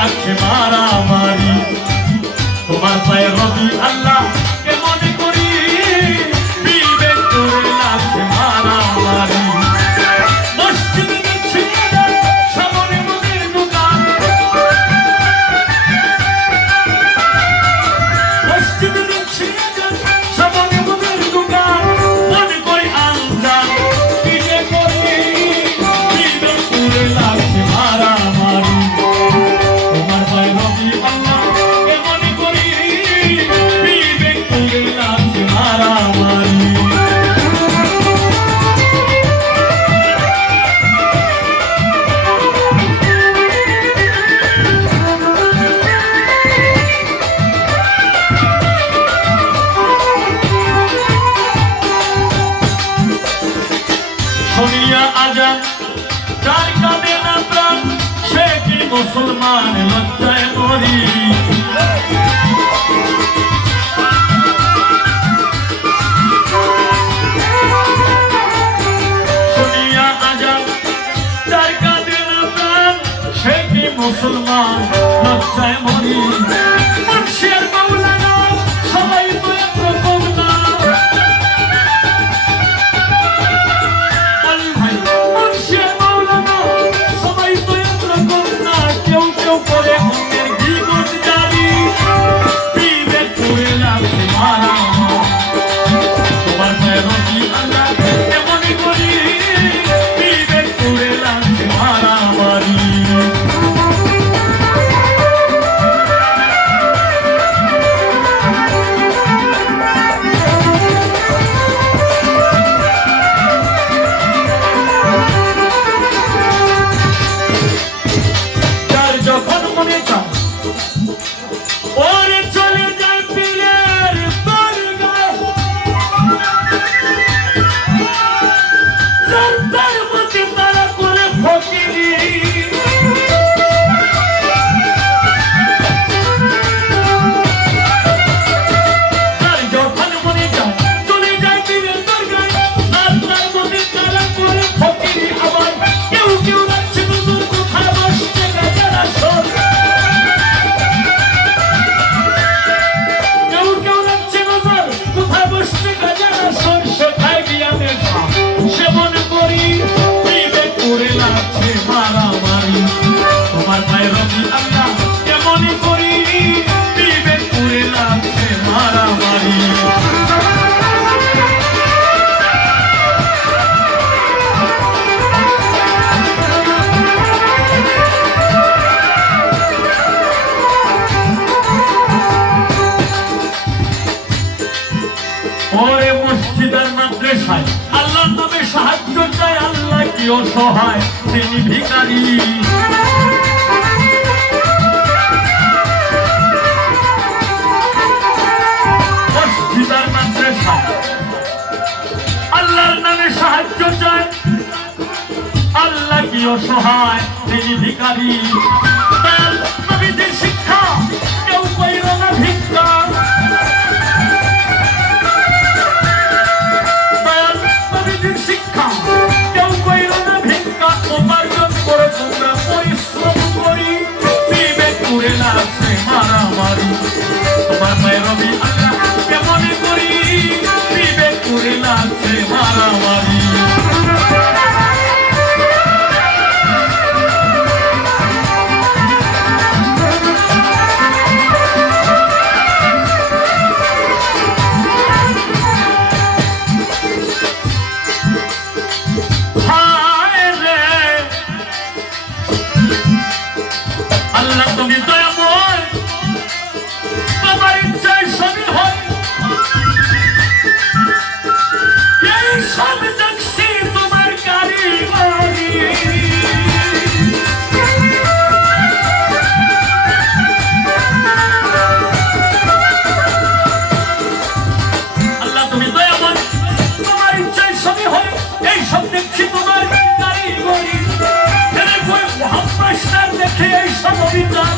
লাগছে মারামারি তোমার পায়ে রবি আল্লাহ কেমন করি বিবেক করে লাগছে মারামারি মসজিদে দেখছি সামনে মুদির দোকান মসজিদে দেখছি সামনে মুদির দোকান মনে করি আঞ্জান কি যে করি বিবেক করে লাগছে মারামারি তোমার পায়ে রবি আল্লাহ কেমন করি বিবেক করে লাগছে মারামারি শুনিয়া আজান যার কাঁদে না প্রাণ সে কি মুসলমান লজ্জায় মরি শুনিয়া আজান যার কাঁদে না প্রাণ সে কি মুসলমান লজ্জায় মরি মুর্শিদ মাওলানা সবাই তো একরকম না করে অন্যের জীবন জারি বিবেক করে লাগছে মারামারি তোমার পায়ে রবি আল্লাহ কেমন করি বিবেক করে লাগছে মারামারি যখন মনে চাও ওরে চলে যায় পীরের দরগাহ তার মধ্যে তারা করে ফকিরি তার যখন মনে চাও চলে যায় পীরের দরগাহ আর তার মধ্যে তারা করে ফকিরি আবার কেউ কেউ রাখছে নজর কোথায় বসছে গাজারা সর সেবন করি বিবেক করে লাগছে মারামারি তোমার পায়ে রবি আল্লাহ কেমন করি বিবেক করে লাগছে মারামারি ওরে মসজিদের মাদ্রাসায় আল্লাহর নামে সাহায্য চায় আল্লাহ কি অসহায় তিনি ভিখারি মসজিদের মাদ্রাসায় আল্লাহর নামে সাহায্য চায় আল্লাহ কি অসহায় তিনি ভিখারি তার নবীদের শিক্ষা কেউ কইল না ভিক্ষা শিক্ষা কেউ কইল না ভিক্ষা উপার্জন করে তোমরা পরিশ্রম করি বিবেক করে লাগছে মারামারি তোমার পায়ে রবি আল্লাহ কেমন করি বিবেক করে লাগছে মারামারি আল্লাহ তুমি দয়াময় তোমার ইচ্ছায় সবই হয় এই সব দেখছি তোমার কারিগরি আল্লাহ তুমি দয়াময় তোমার ইচ্ছায় সবই হয় এই সব দেখছি তোমার কারিগরি দেখে এই সব অভিযান